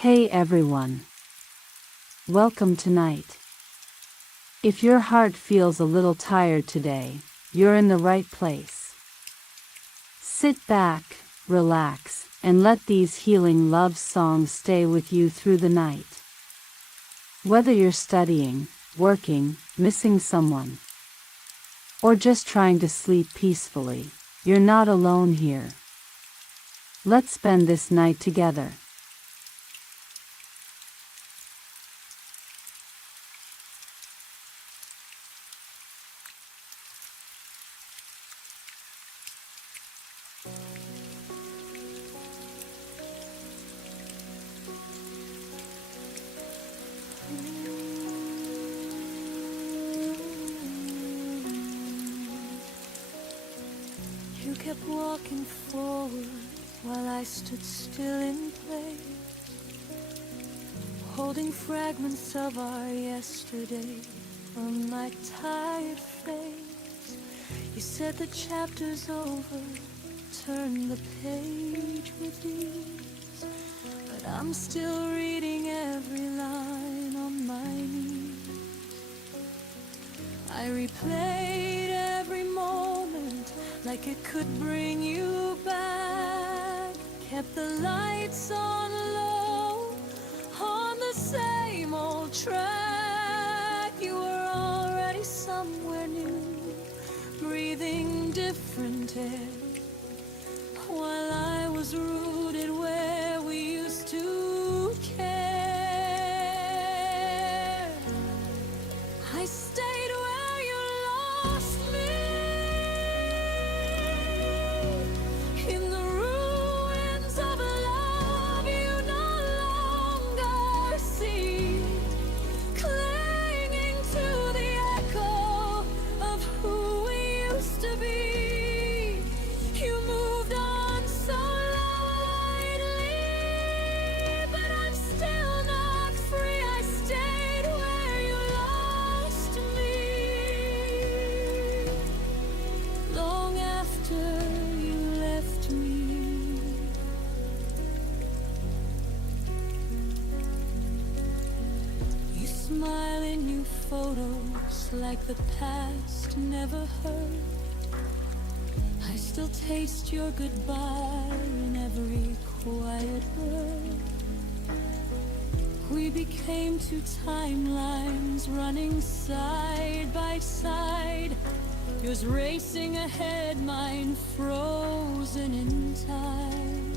Hey everyone. Welcome tonight. If your heart feels a little tired today, you're in the right place. Sit back, relax, and let these healing love songs stay with you through the night. Whether you're studying, working, missing someone, or just trying to sleep peacefully, you're not alone here. Let's spend this night together. You kept walking forward while I stood still in place, holding fragments of our yesterday on my tired face. You said the chapter's over, turn the page with ease, but I'm still reading every line on my knees. I replayed every moment like it could bring you back, kept the lights on low, on the same old track. You were already somewhere new, breathing different air, while I was rooted where we used to care. I stayed where you lost me, in the ruins of a love you no longer see, clinging to the echo of who we used to be. You moved on so lightly, but I'm still not free. I stayed where you lost me, long after you left me. You smile in new photos like the past never hurt. I still taste your goodbye in every quiet word. We became two timelines running side by side, yours racing ahead, mine frozen in time.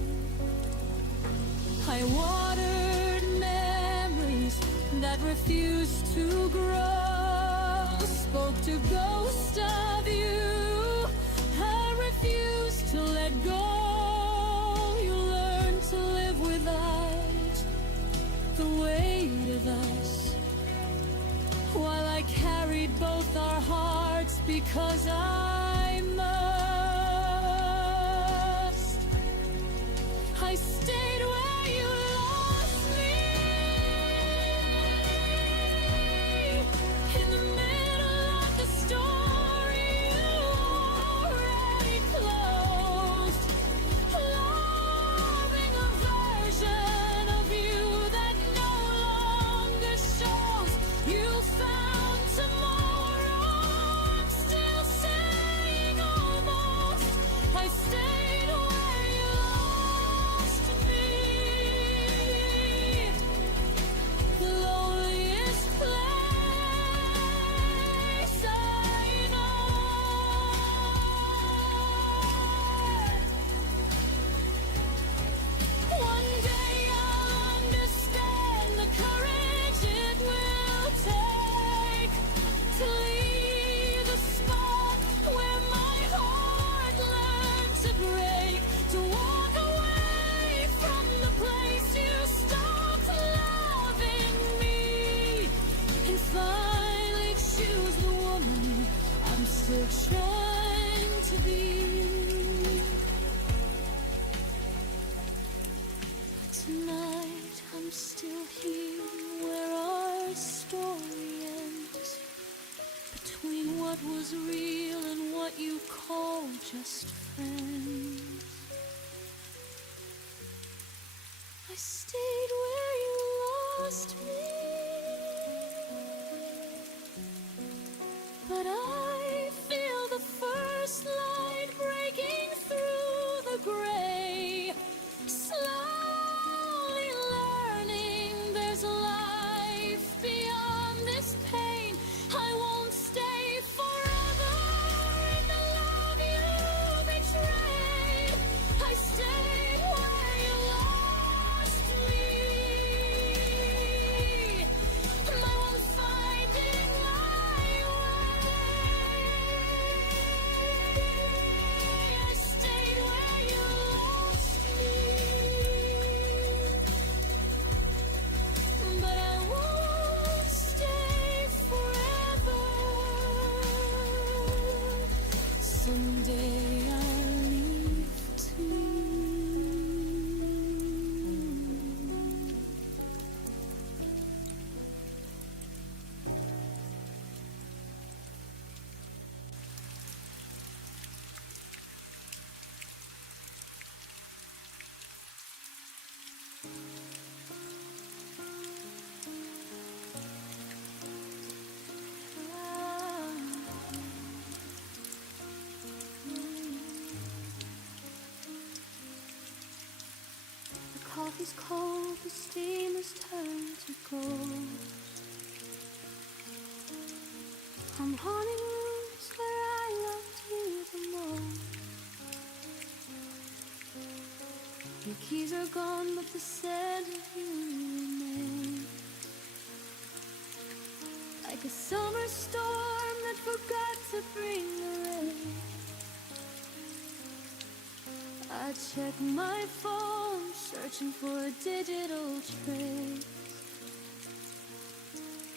I watered memories that refused to grow, spoke to ghosts of you, I refused to let go. You learned to live without the weight of us, while I carried both our hearts because I must. I stayed where you lost me, in the middle of the story you already closed, loving a version of you that no longer shows. You found tomorrow, I'm still saying almost. I stayed where you lost me, the loneliest place I know. One day I'll understand the courage it will take to leave the spot where my heart learned to break, to walk away from the place you stopped loving me, and finally choose the woman I'm still trying to be. Tonight I'm still here where our story ends, between what was real and what you call just friends. I stayed where lost me. But I feel the first light breaking through the gray. Slowly learning there's life beyond this pain. I won't stay forever in the love you betrayed. I stayed where you lost me. My one finding my way. I stayed where you lost me. But I won't stay forever. Someday I'll leave too. The coffee's cold, the steam has turned to gold. I'm haunting rooms where I loved you the most. Your keys are gone, but the scent of you remains. Like a summer storm that forgot to bring the rain. I check my phone, searching for a digital trace.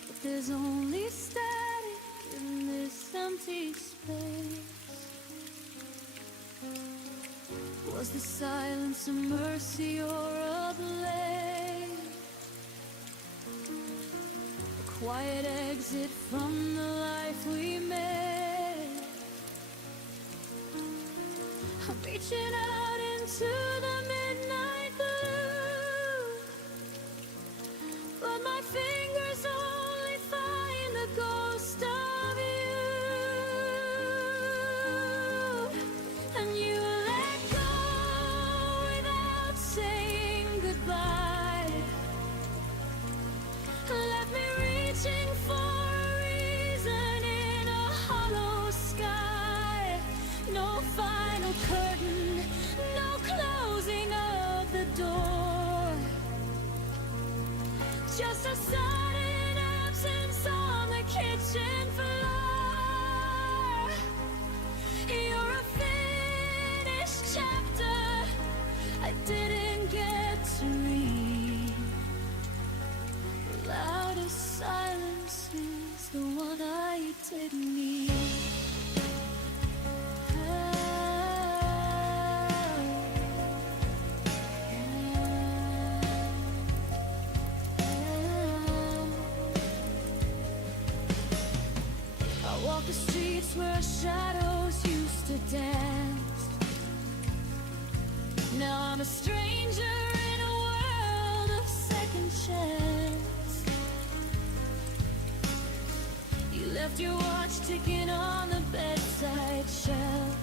But there's only static in this empty space. Was the silence a mercy or a blame? A quiet exit from the life we made. I'm reaching out into the midnight blue, but my fingers only find the ghost of you. And you let go without saying goodbye. Left me reaching for a reason in a hollow sky. No final curtain, no closing of the door. Just a sudden absence on the kitchen floor. You're a finished chapter I didn't get to read. The loudest silence is the one I didn't need. I walk the streets where shadows used to dance. Now I'm a stranger in a world of second chance. You left your watch ticking on the bedside shelf,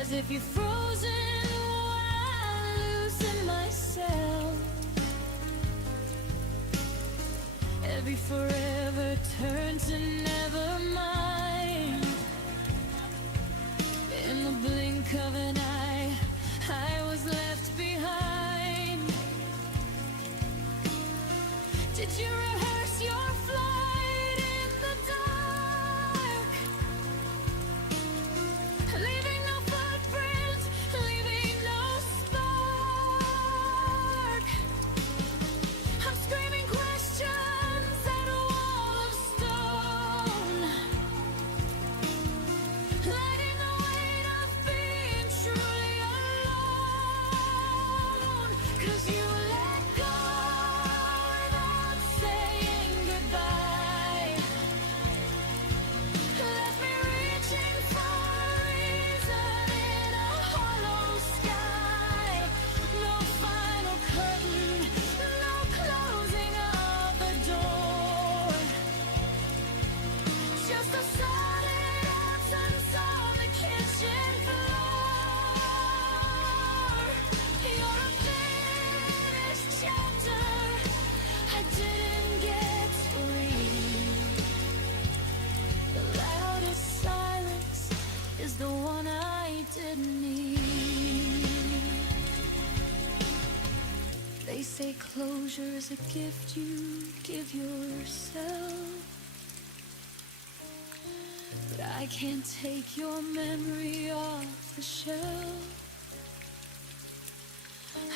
as if you're frozen while I loosen myself. Every forever turned to never mind. In the blink of an eye, I was left behind. Did you rehearse your flight in the dark? Leaving no footprint, leaving no spark. I'm screaming questions at a wall of stone. destiny. They say closure is a gift you give yourself, but I can't take your memory off the shelf.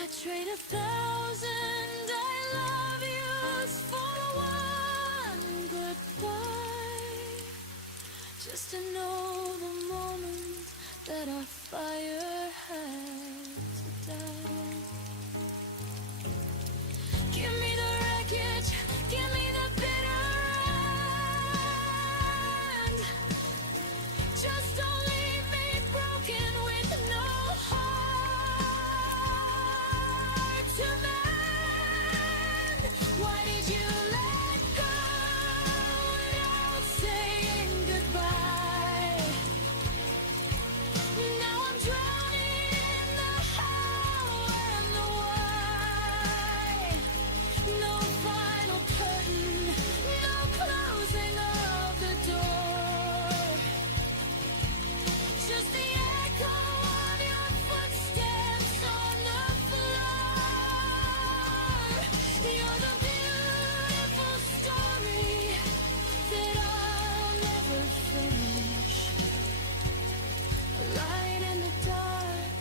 I trade 1,000 I love yous for one goodbye, just to know the moment that our fire had to die. Give me the wreckage, give me the bitter end. Just don't leave me broken with no heart to mend. Why did you let go without saying goodbye? Now I'm drowning in the how and the why. No final curtain, no closing of the door. Just the echo of your footsteps on the floor. You're the beautiful story that I'll never finish. A light in the dark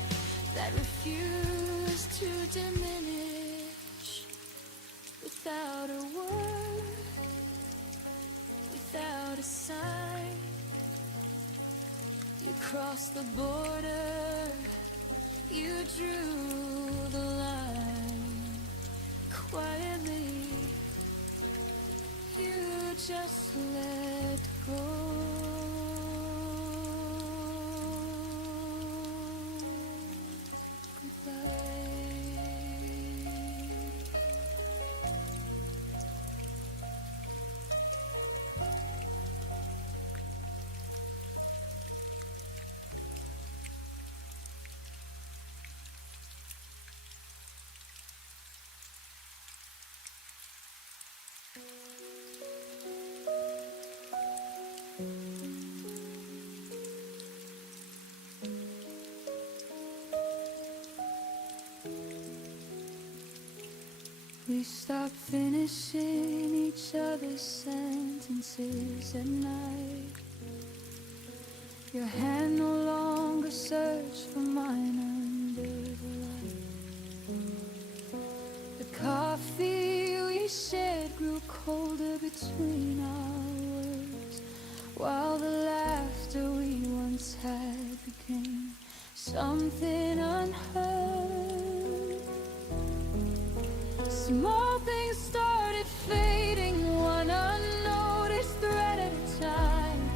that refused to diminish. Without a word, without a sign, you crossed the border, you drew the line. Quietly, you just let go. Goodbye. We stop finishing each other's sentences at night. Your hand no longer searched for mine under the light. The coffee we shared grew colder between our words, while the laughter we once had became something unheard. Small things started fading, one unnoticed thread at a time.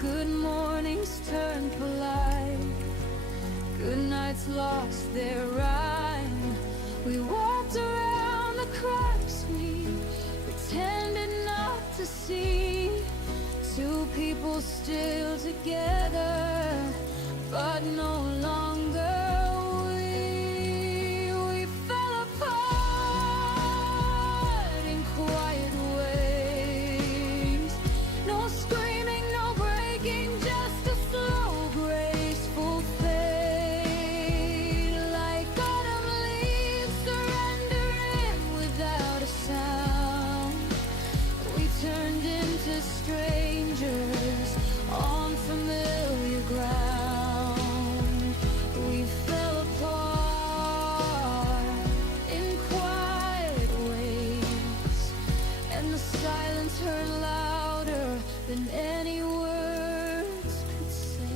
Good mornings turned polite, good nights lost their rhyme. We walked around the cracks we pretended not to see. Two people still together, but no longer. We fell apart in quiet ways. No screaming, no breaking, just a slow, graceful fade. Like autumn leaves surrendering without a sound. We turned into strangers on familiar ground. We fell apart in quiet ways, and the silence heard louder than any words could say.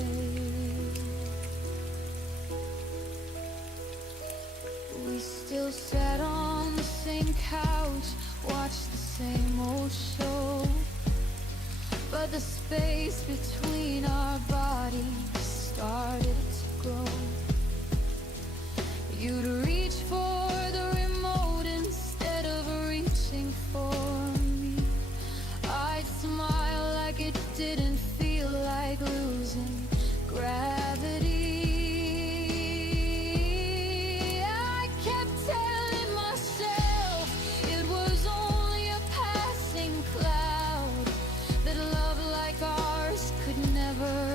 We still sat on the same couch, watched the same old show, but the space between our bodies started to grow. You'd reach for the remote instead of reaching for me. I'd smile like it didn't feel like losing gravity. I kept telling myself it was only a passing cloud, that love like ours could never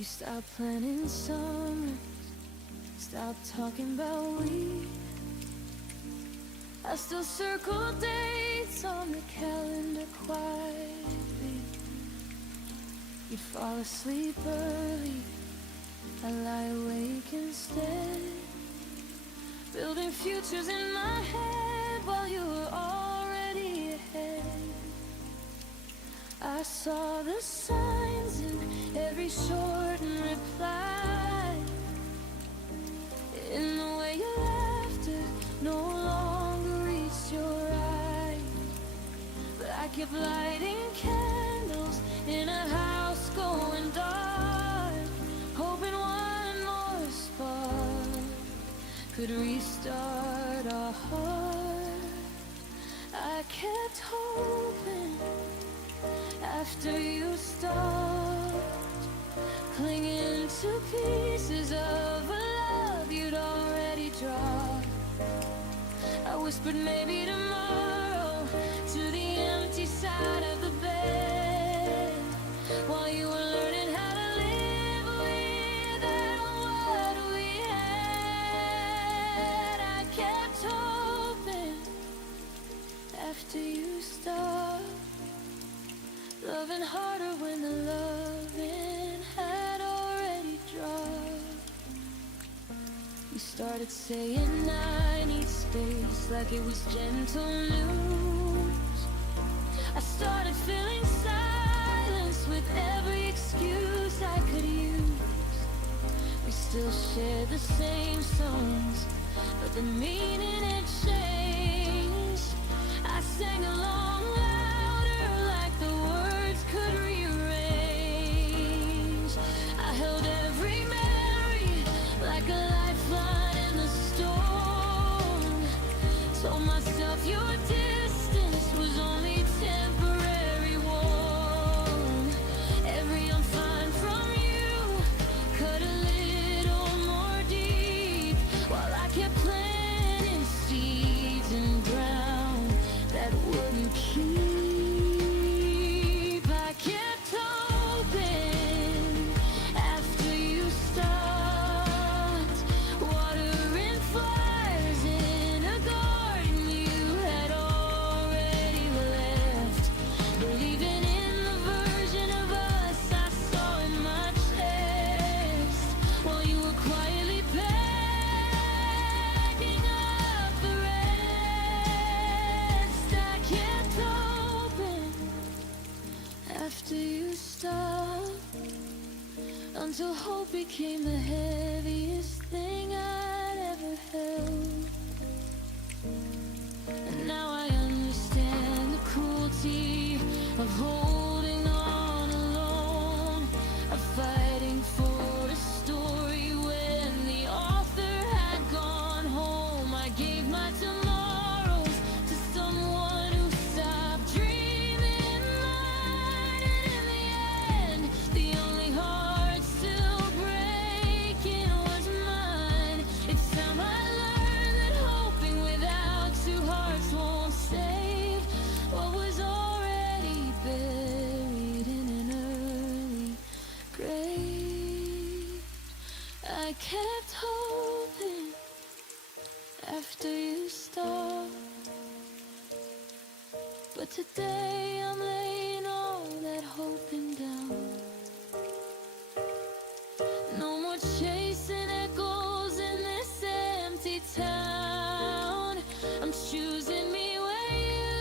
You stopped planning summers, stopped talking about we. I still circle dates on the calendar quietly. You'd fall asleep early, I lie awake instead, building futures in my head while you were already ahead. I saw the signs in every shortened reply, in the way you left it no longer reached your eye. But I kept lighting candles in a house going dark, hoping one more spark could restart our heart. I kept hoping after you stopped clinging to pieces of a love you'd already dropped. I whispered maybe tomorrow to the empty side of the bed, while you were learning how to live without what we had. I kept hoping after you stopped loving harder when the loving had already dropped. You started saying I need space like it was gentle news. I started filling silence with every excuse I could use. We still share the same songs, but the meaning had changed. I sang along louder like the words could rearrange. I held every memory like a lifeline in the storm. Told myself your distance was only temporary warm. Every I'm fine from you cut a little more deep, while I kept planting seeds in ground that wouldn't keep. I kept hoping after you stopped watering flowers in a garden you had already left, believing in the version of us I saw in my chest, while you were quietly packing up the rest. I kept hoping after you stopped, until hope became the heaviest thing I'd ever held. And now I understand the cruelty of holding on alone, of fighting for a story when the author had gone home. I gave my tomorrows to someone who stopped dreaming mine, and in the end, the only heart still breaking was mine. It's time I learned that hoping without two hearts won't save what was already buried in an early grave. I kept hoping after you stopped, but today I'm laying all that hoping down. No more chasing echoes in this empty town. I'm choosing me where you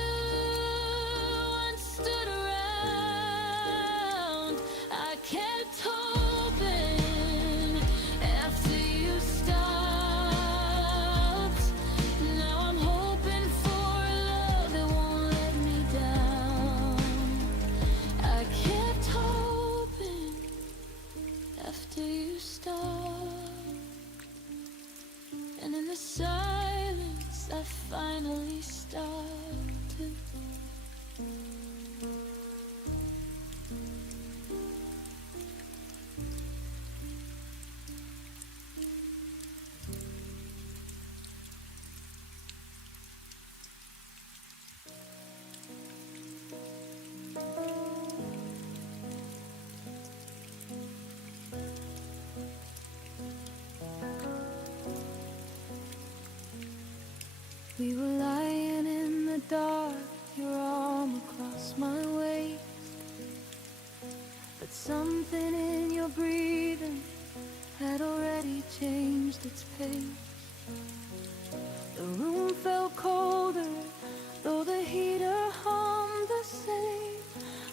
once stood around. I kept hoping after you stopped. Now I'm hoping for a love that won't let me down. I kept hoping after you stopped, and in the silence I finally started. We were lying in the dark, your arm across my waist, but something in your breathing had already changed its pace. The room felt colder, though the heater hummed the same.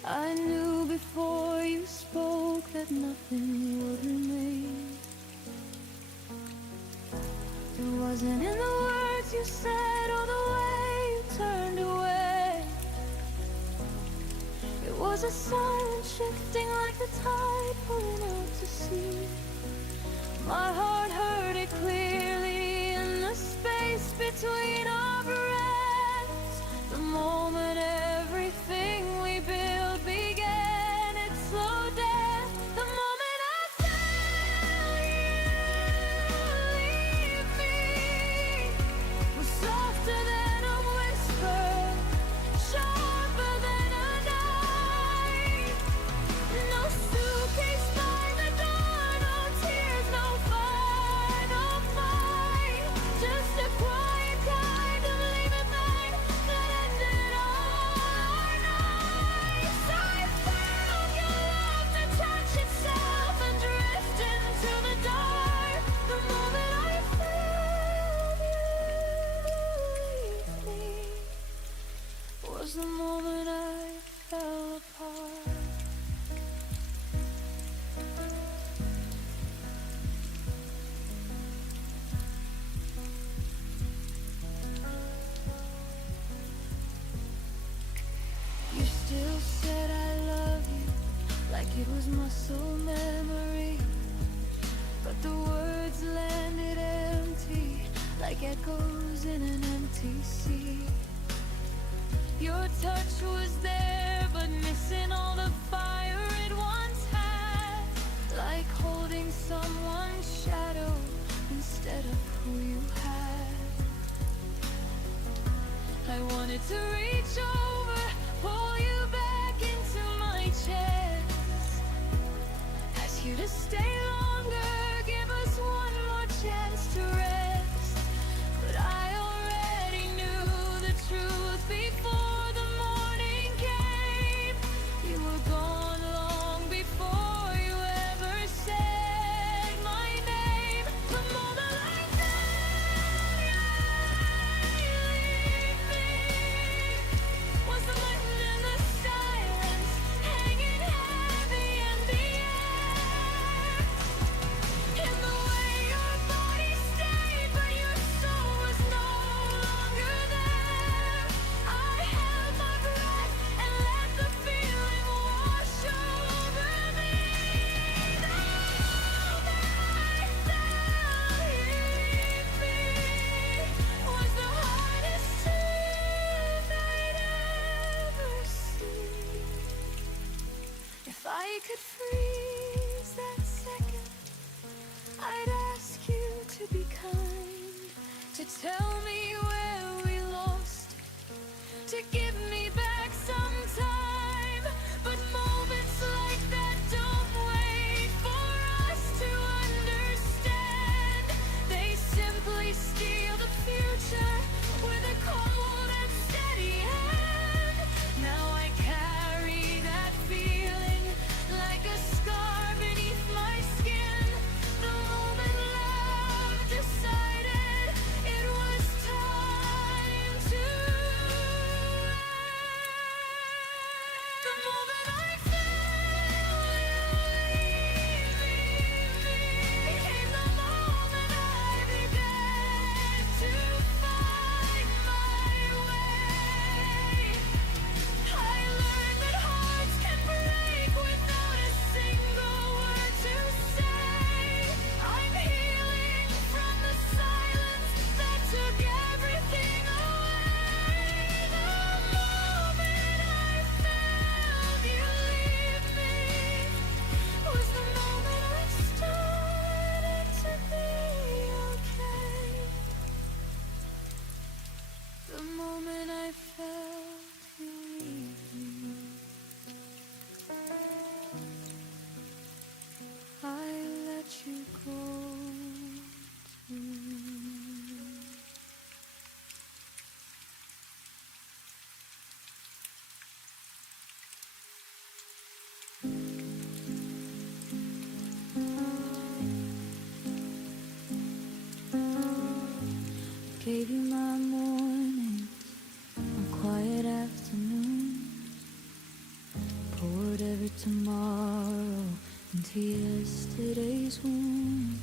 I knew before you spoke that nothing would remain. It wasn't in the words you said or the way you turned away. It was a silence shifting like the tide pulling out to sea. My heart heard it clearly in the space between our breaths. The moment everything we built began its slow death. The moment I felt you leave me was softer than a whisper, sharper than a knife. No suitcase by the door, no tears, no final fight. Just a quiet kind of leaving behind that ended all our nights. I found your love to touch itself and drift into the dark. The moment I felt you leave me was the moment I fell apart. You still said I love you like it was muscle memory, but the words landed empty like echoes in an empty sea. Your touch was there but missing all the fire it once had, like holding someone's shadow instead of who you had. I wanted to reach over, pull you back into my chest, ask you to stay longer, give us one more chance to rest. But I already knew the truth before the morning came. You were gone long before you ever said my name. The moment I felt you leave me was the moment in the silence, hanging heavy in the air. In the way your body stayed, but your soul was no longer there. I held my breath and let the feeling wash over me. The moment I felt you leave me was the hardest truth I'd ever seen. If I could freeze that second, I'd ask you to be kind, to tell me where we lost, to give me back some time. But moments like that don't wait for us to understand. They simply steal the future with a cold and steady hand. Now I carry that feeling like a scar beneath my skin. The moment love decided it was time to gave you my mornings, my quiet afternoons, poured every tomorrow into yesterday's wound.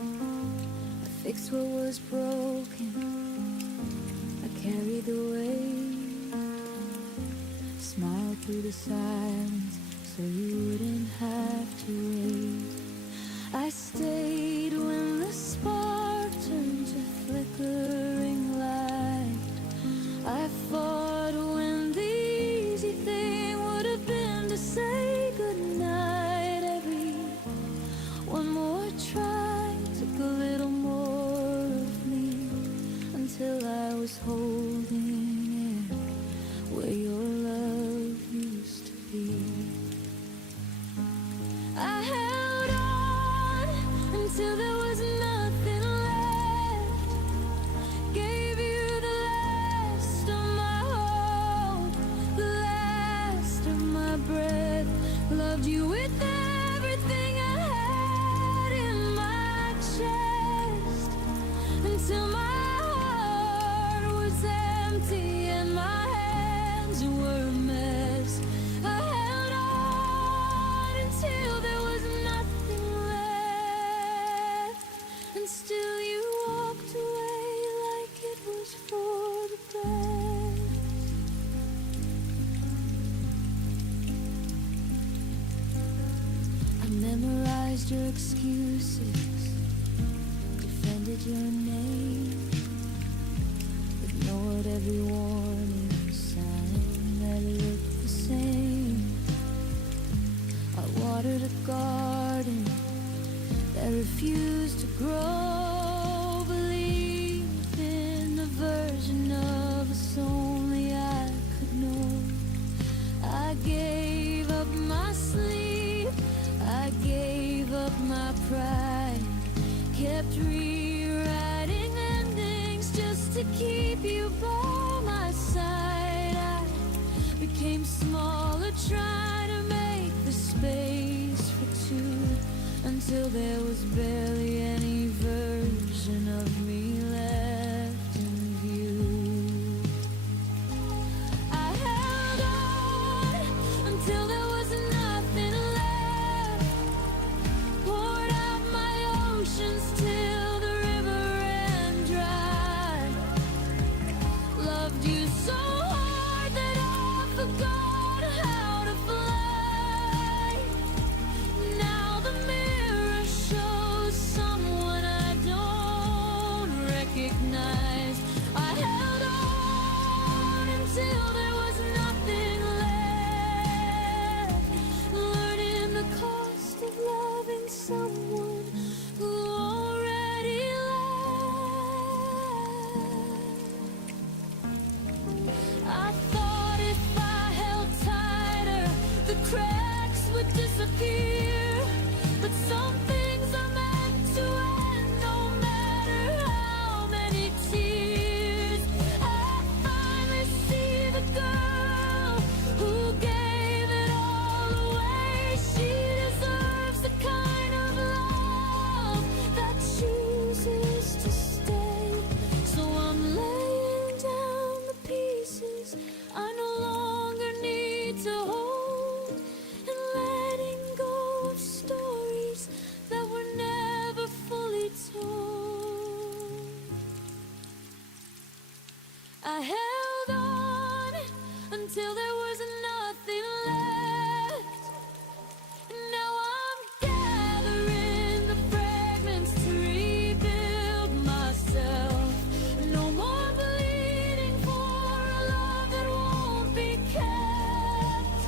I fixed what was broken, I carried the weight, smiled through the silence so you wouldn't have to wait. I stayed when the spark turned to flickering light. I fought when the easy thing would have been to say goodnight. Every one more try took a little more of me, until I was holding it where your love used to be. I held on until there was nothing left, gave you the last of my hope, the last of my breath, loved you with everything I had in my chest, until my heart was empty and my hands were a mess. I held on until there was nothing left, and still you walked away like it was for the best. I memorized your excuses, defended your name, ignored every warning sign that looked the same. I watered a garden that refused to grow, believed in a version of us only I could know. I gave up my sleep, I gave up my pride, kept rewriting endings just to keep you by my side. I became smaller, trying to make the space for two, until there was barely any version of me left in view. I held on until there was nothing left, poured out my oceans till the river ran dry, loved you so hard that I forgot how to fly. Now the mirror shows someone I don't recognize. I held on until there was nothing left, learning the cost of loving someone who already left. I thought if I held tighter, the cracks would disappear, but some things are meant to end no matter how many tears. I finally see the girl who gave it all away. She deserves the kind of love that chooses to stay. So I'm laying down the pieces I no longer need to hold, and letting go of stories that were never fully told. I held on until there was nothing left, and now I'm gathering the fragments to rebuild myself. No more bleeding for a love that won't be kept.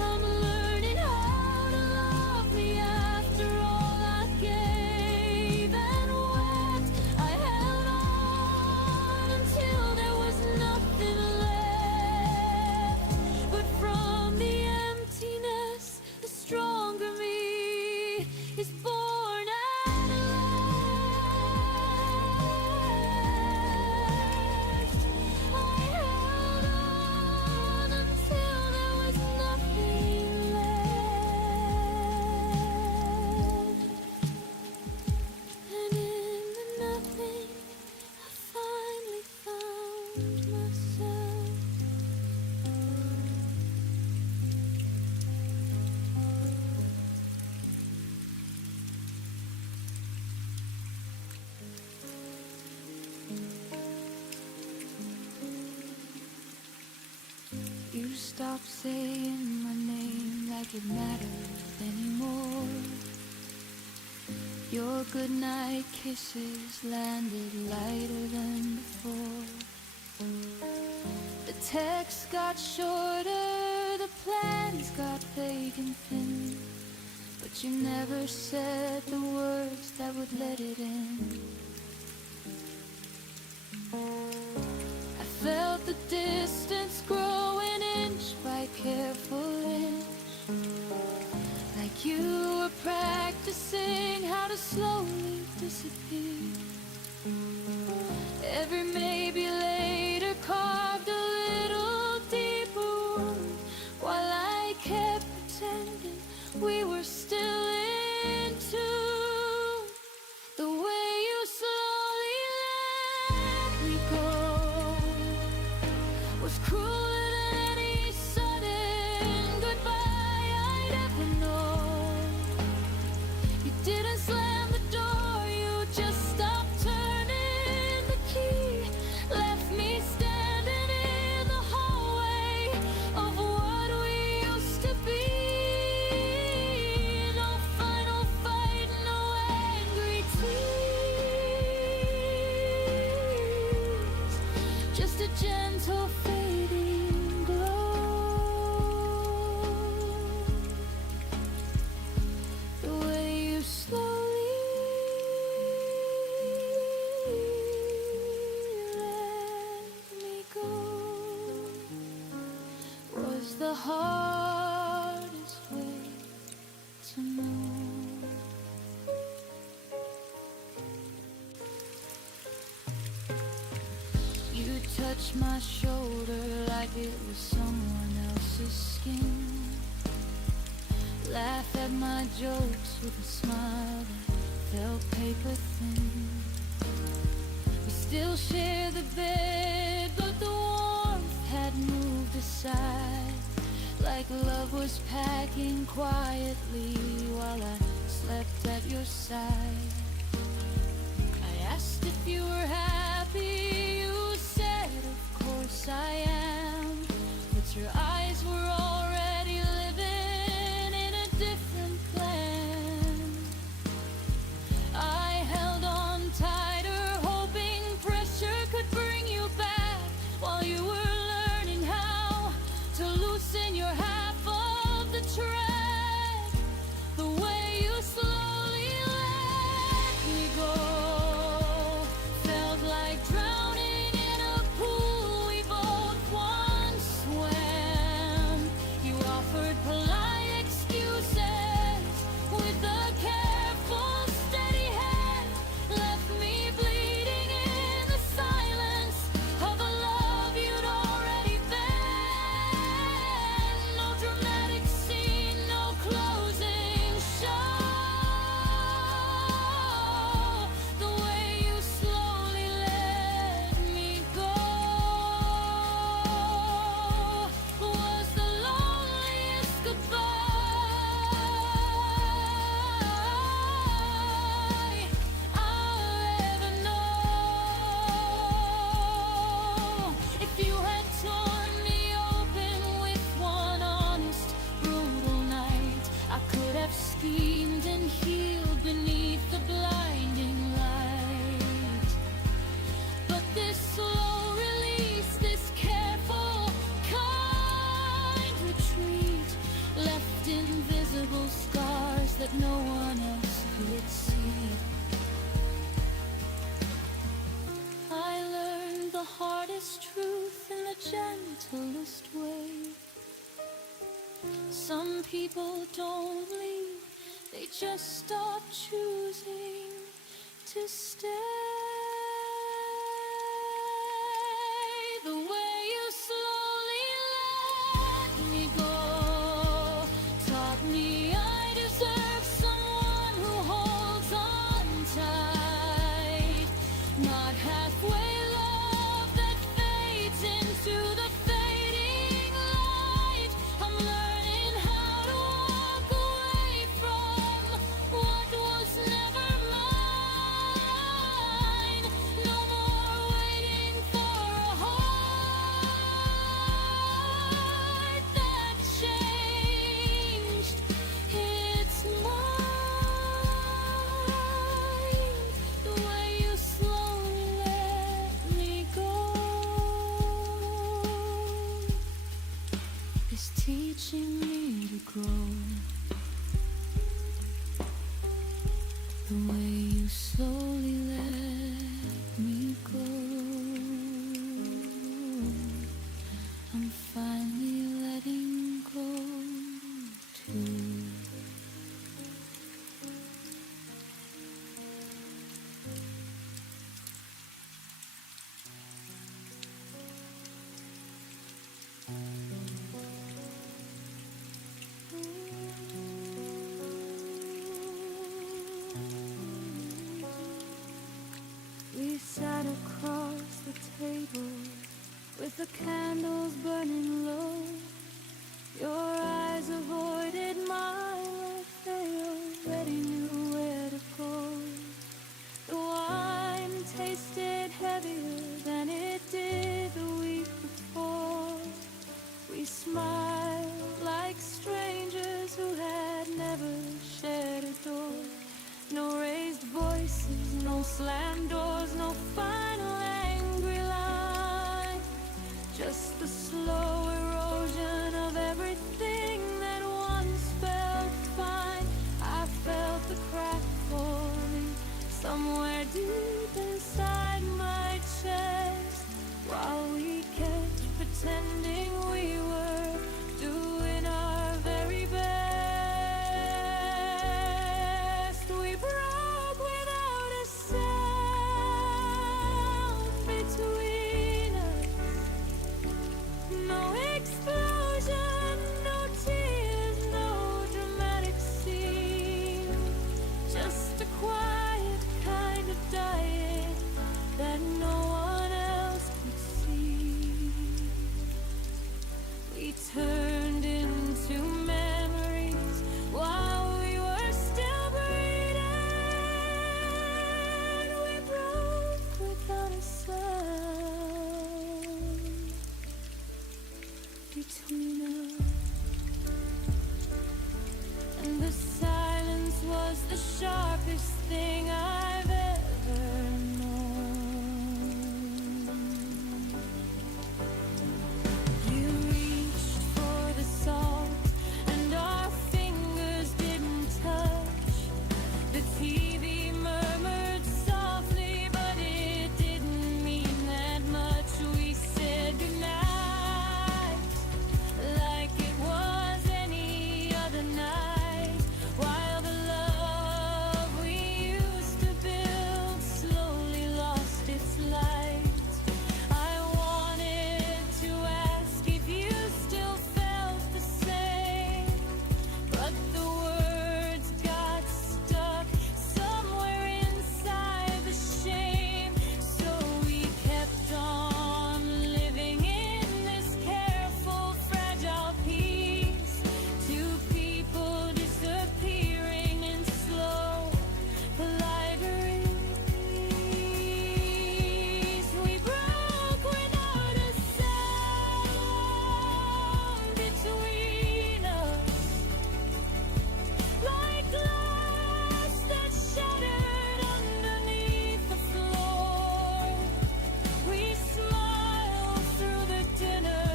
I'm learning how to love me after all I gave and wept. I held on until there was nothing left, You stop saying my name like it matters anymore. Your goodnight kisses landed lighter than before. The texts got shorter, the plans got vague and thin, but you never said the words that would let it in. I felt the distance growing inch by careful inch, like you were practicing how to slowly disappear. Every maybe later carved a little deeper wound, while I kept pretending we were still in tune. The way you slowly let me go was crueler than any sudden goodbye I'd ever known. You didn't slam the door, you just stopped turning the key, left me standing in the hallway of what we used to be. No final fight, no angry tears, just a gentle fading glow. The way you slowly let me go was the hardest way to know. You touched my shoulder like it was someone else's skin. Laugh at my jokes with a smile that felt paper thin. We still share the bed, but the warmth had moved aside, like love was packing quietly while I slept at your side. I asked if you were happy, you said of course I am, but your eyes were already living in a different plan. I held on tighter, hoping pressure could bring you back, while you were learning how to loosen your half of the track. The way you slowly let me go felt like drowning in a pool we both once swam. You offered polite excuses with a careful, steady hand, left me bleeding in the silence of a love you'd already been. No dramatic scene, no closing show. The way you slowly let me go was the loneliest goodbye I'll ever know. If you had torn me open with one honest, brutal night, I could have schemed and healed beneath the blinding light. But this slow release, this careful, kind retreat, left invisible scars that no one else could see. I learned the hardest truth in the gentlest way. Some people don't leave, they just stop choosing to stay. The way you slowly let me go taught me I deserve someone who holds on tight, not halfway love that fades into the fading light. I'm learning how to walk away from what was never mine. No more waiting for a heart across the table with the candles burning low. Your eyes avoided mine like they already knew where to go. The wine tasted heavier than it did the week before. We smiled like strangers who had never shared a door. No raised voices, no slammed doors, no final angry line. Just the slow erosion of everything that once felt fine. I felt the crack forming somewhere deep inside my chest, while we kept pretending we were doing our very best. We broke without a sound between us. No explosion, no tears, no dramatic scene. Just a quiet kind of dying that no one else could see. We turned into memories while we were still breathing. We broke without a sound between us, and the silence was the sharpest thing I've ever known. You reached for the salt, and our fingers didn't touch. The TV murmured softly, but it didn't mean that much. We said goodnight like it was any other night, while the love we used to build slowly lost its light. I wanted to ask if you still felt the same, but the words got stuck somewhere inside the shame. So we kept on living in this careful, fragile peace. Two people disappearing in slow, polite release. We broke without a sound between us, like glass that shattered underneath the floor. We smiled through the dinner,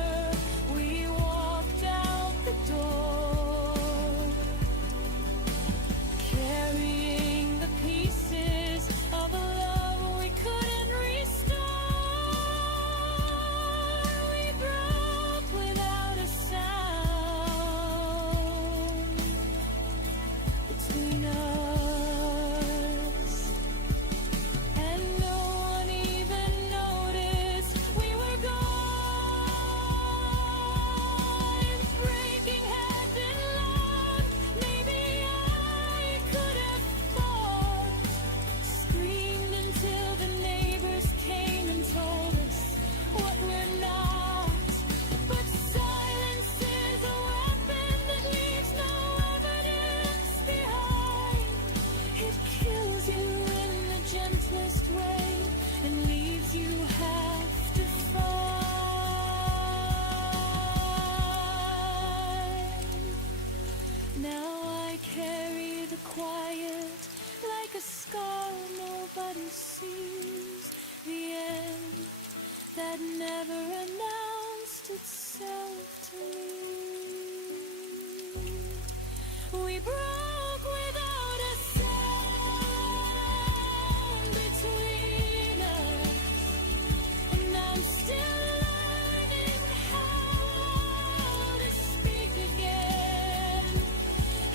we walked out the door, carrying the pieces of a love we couldn't restore. We broke without a sound between us, and no one even noticed we were gone. Breaking had been long, maybe I could have fought, screamed until the neighbors came and told us what we're not. But silence is a weapon that leaves no evidence behind. It kills you in the gentlest way and leaves you half to find. Now I carry the quiet like a scar nobody sees, the end that never announced itself to me. We broke without a sound between us, and I'm still learning how to speak again,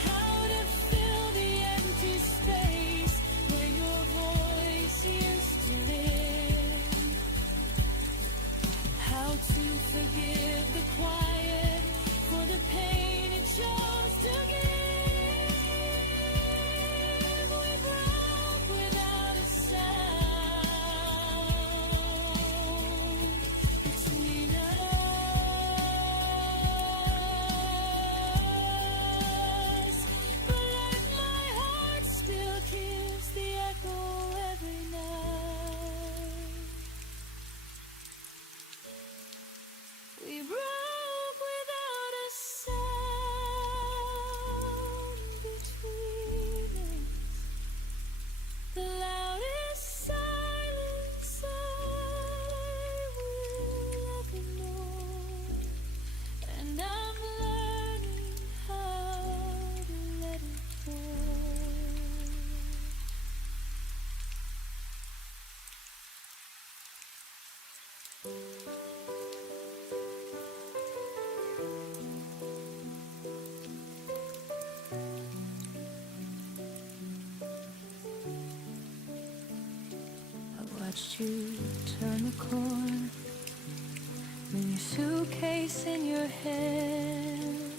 how to fill the empty space where your voice used to live, how to forgive the quiet for the pain it chose to give. watched you turn the corner with your suitcase in your hand.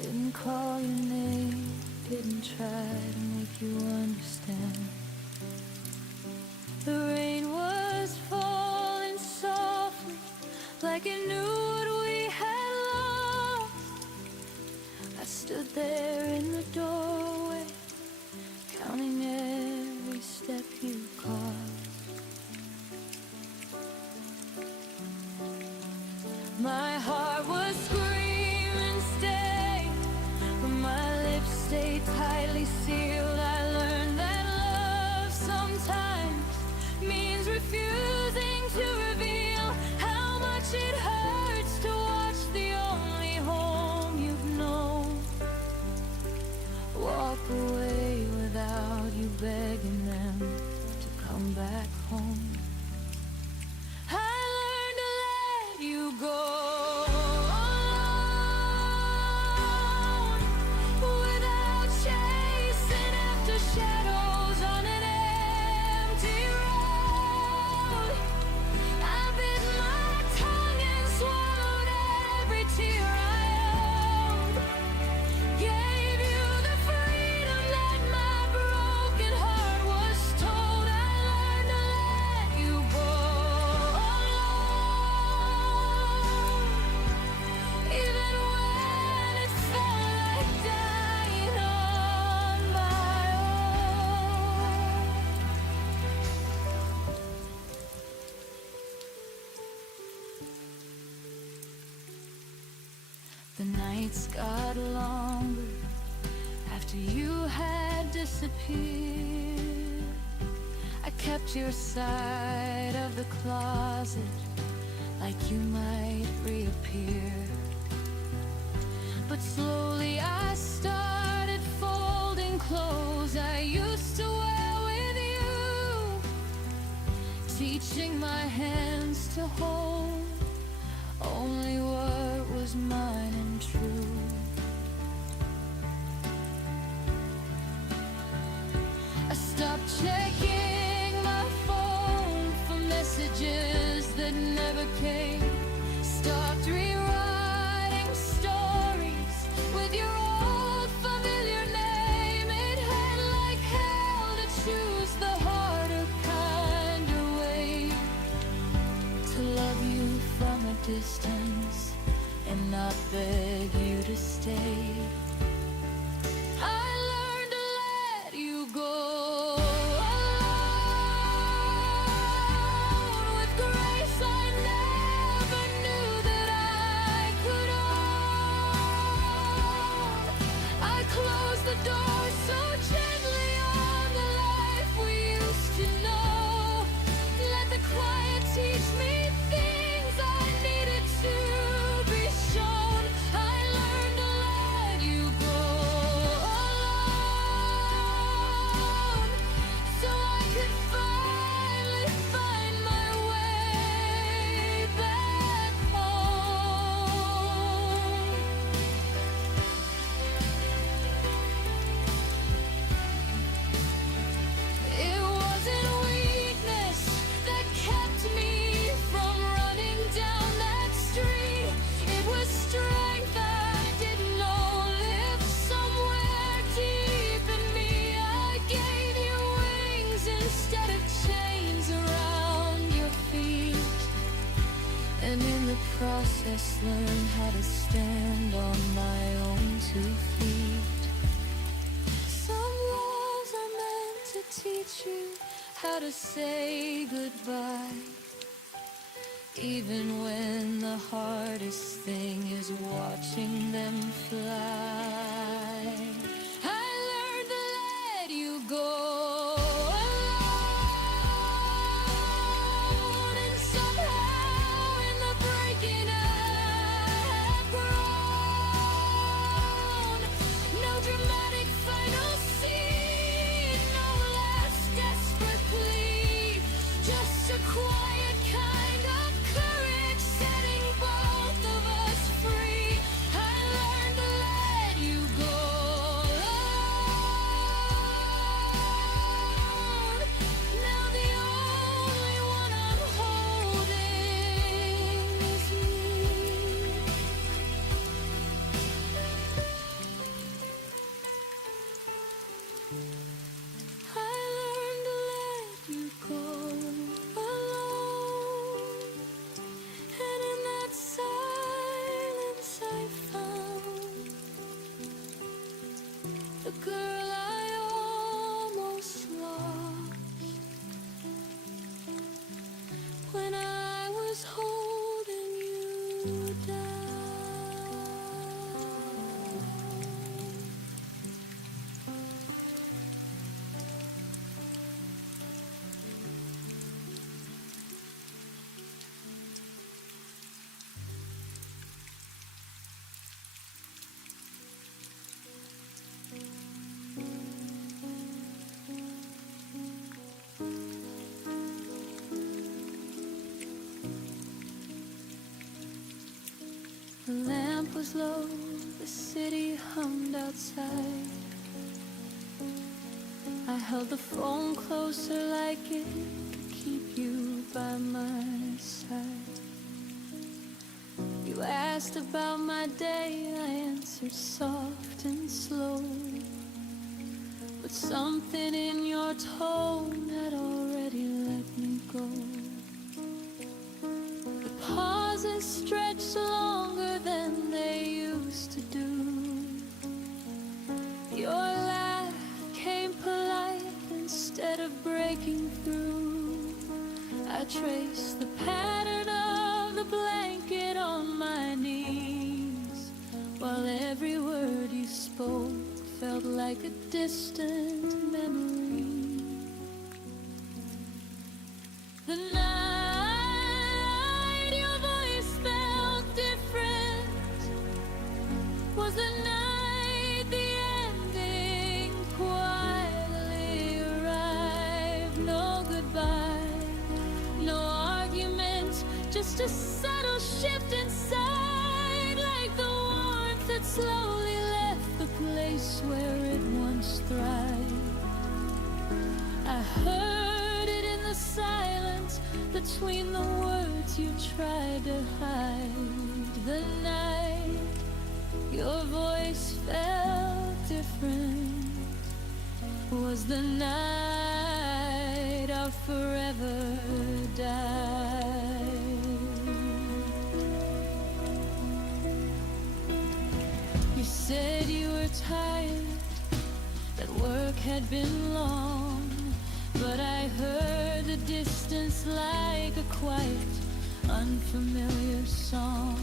Didn't call your name, didn't try to make you understand. The rain was falling softly, like it knew what we had lost. I stood there in the doorway, counting every step you caused. My heart was screaming, stay, but my lips stayed tightly sealed. I learned that love sometimes means refusing to reveal how much it hurts to watch the only home you've known walk away without you begging them to come back home. I learned to let you go alone, without chasing after shadows on an empty road. I bit my tongue and swallowed every tear I owned. Gave you the freedom that my broken heart was told. I learned to let you go alone, even when it felt like dying on my own. The nights got longer after you had disappeared. I kept your side of the closet like you might reappear. But slowly I started folding clothes I used to wear with you, teaching my hands to hold only what was mine and true. I stopped checking my phone for messages that never came. Stopped rewriting stories with your old familiar name. It hurt like hell to choose the harder kind of way, to love you from a distance and not beg you to stay. I learned to let you go alone, with grace I never knew that I could own. I closed the door so gently on the life we used to know. Let the quiet teach me things I needed to be shown. I learned to let you go alone, so I could finally find my way back home. It wasn't weakness that kept me from running down that street. It was strength I didn't know lived somewhere deep in me. I gave you wings instead of chains around your feet, and in the process learned how to stand on my own 2 feet. Some walls are meant to teach you how to say goodbye, even when the hardest thing is watching them fly. I learned to let you go alone, and somehow in the breaking I have grown. No dramatic final scene, no last desperate plea, just a quiet kind of courage setting both of us free. I learned to let you The lamp was low, the city hummed outside. I held the phone closer like it could keep you by my side. You asked about my day, I answered soft and slow. But something in your tone had already let me go. The pauses stretched longer than they used to do. Your laugh came polite instead of breaking through. I traced the pattern of the blanket on my knees, while every word you spoke felt like a distant memory. The night your voice felt different was the night the ending quietly arrived. No goodbye, no argument, just a subtle shift inside, like the warmth that slowly left the place where it once thrived. I heard it in the silence between the words you tried to hide. The night your voice felt different was the night our forever died. You said you were tired, that work had been long, but I heard the distance like a quiet, unfamiliar song.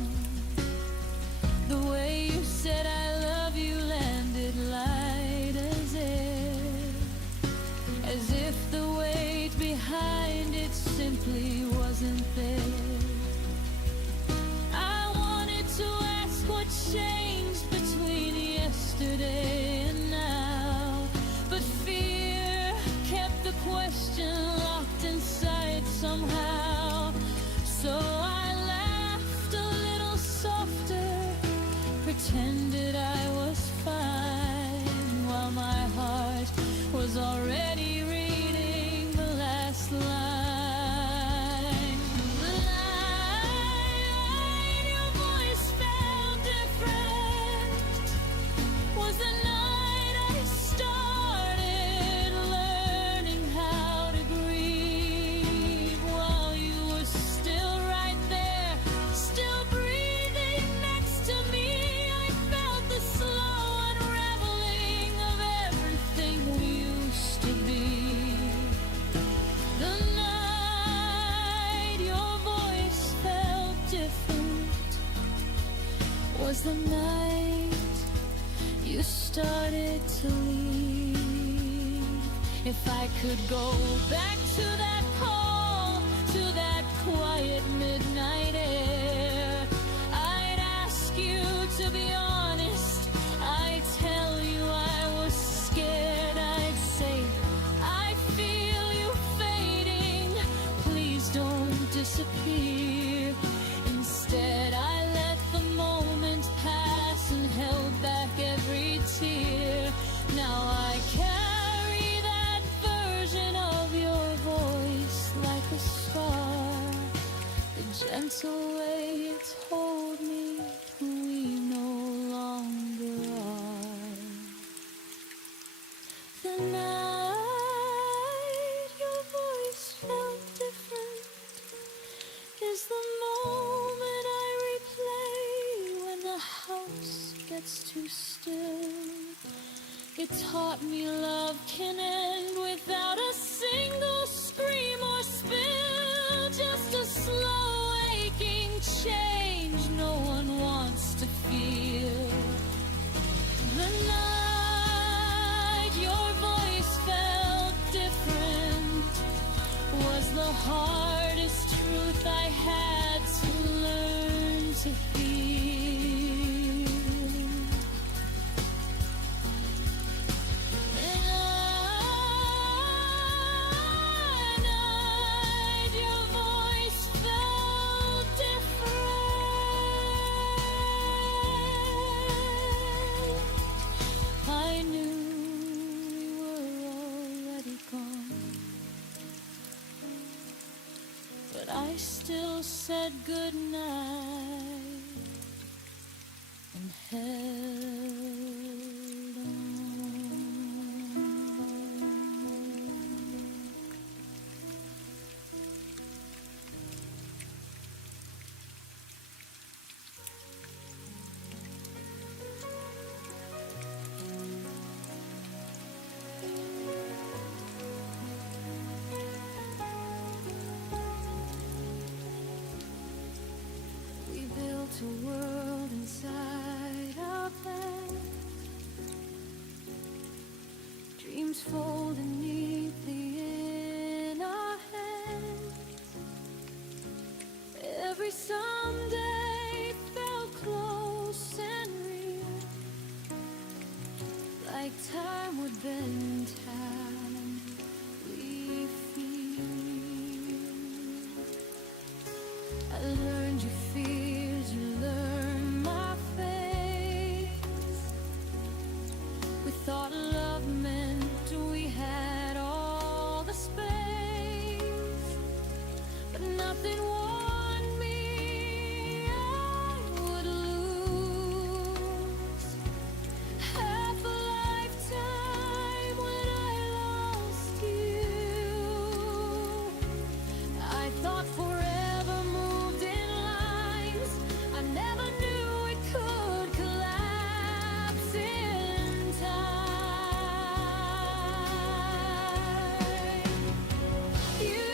The way you said I love you landed light as if the weight behind it simply wasn't there. I wanted to ask what changed between yesterday and now, but fear kept the question locked inside somehow. So I laughed a little softer, pretended I was fine, while my heart was already reading the last line. The night your voice felt different was the night I started learning how to grieve, while you were still right there, still breathing next to me. I felt the slow unraveling of everything we used to be. The night your voice felt different was the night you started to leave. If I could go back to that call, to that quiet midnight air, I'd ask you to be honest. I'd tell you I was scared. I'd say, I feel you fading, please don't disappear. Instead I let the moment pass and held back every tear. Now I carry that version of your voice like a scar, the gentle way you told me who we no longer are. The night your voice felt different is the moment I replay when the house gets too still. It taught me love can end without a single scream or spill, just a slow aching change. was the hardest truth I had to learn to feel. And I night your voice felt different. I knew we were already gone, but I still said goodnight and held on. We built a world inside our bed, dreams folded neatly in our hands. Every someday felt close and real, like time would bend time we feel. I learned your fears, you learned my face. We thought love meant we had all the space, but nothing warned me I would lose half a lifetime when I lost you. I thought forever moved in lines. I never knew it could collapse in time. You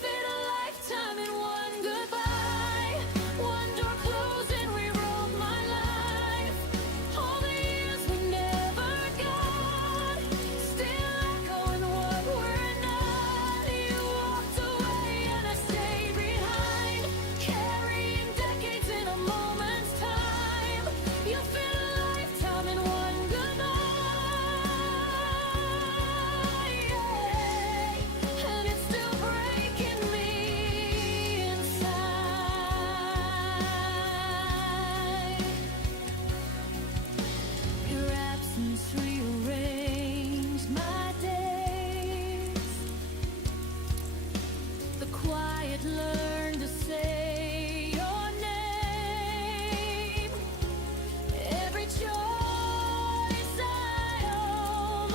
fit a lifetime in one goodbye. One door closed and rewrote my life. All the years we never got, still echoing what we're not. You walked away and I stayed behind, carrying decades in a moment's time. You fit a lifetime in one goodbye, and it's still breaking me inside. Your absence rearranged my days. The quiet learned to say your name. Every choice I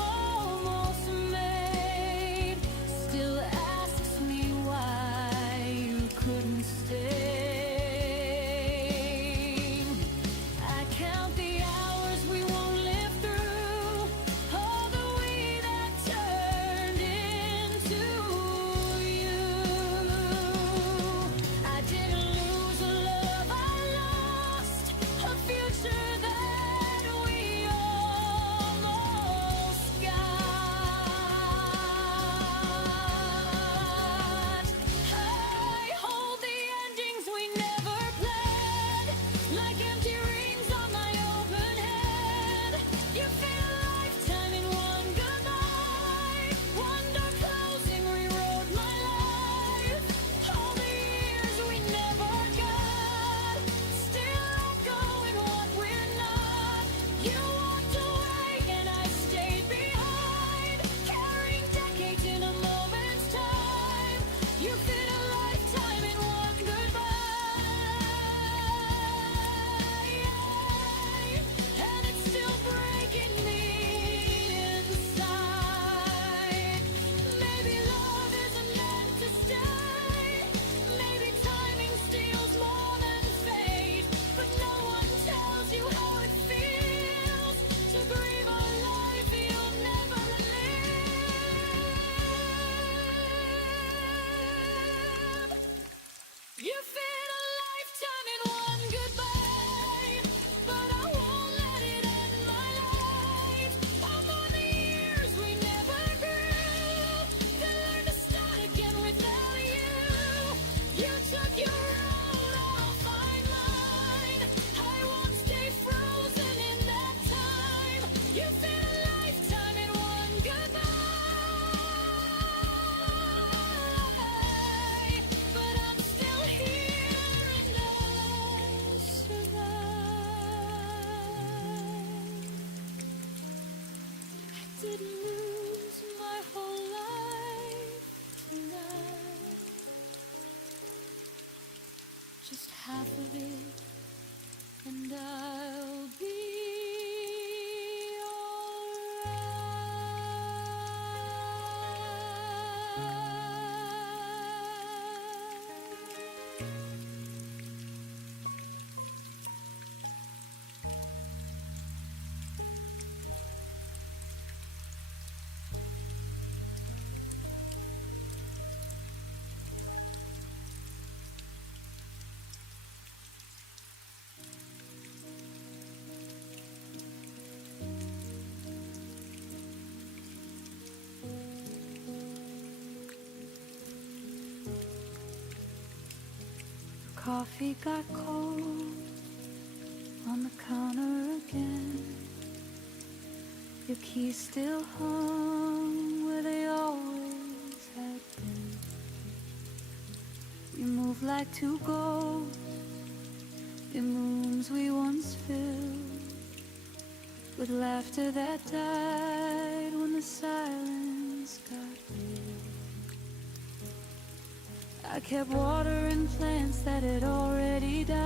almost made still asks me why you couldn't stay. I count the hours we won't live through, all the we that turned into you. I didn't lose a love I lost, a future that we almost got. I hold the endings we never planned, like empty rings on my open head. You fit a lifetime in one goodbye. One door closing rewrote my life. All the years we never got, still echoing what we're not. You walked away and I stayed behind, carrying decades in a moment's time. You fit a lifetime in one goodbye, and it's still breaking me inside. Maybe love isn't meant to stay. Maybe timing steals more than fate, but no one tells you how it feels to grieve a life you'll never live. could lose my whole life tonight. Just half of it, and I'll be Coffee got cold on the counter again. Your keys still hung where they always had been. You move like two ghosts in rooms we once filled with laughter that died when the silence got real. I kept watering plants that had already died.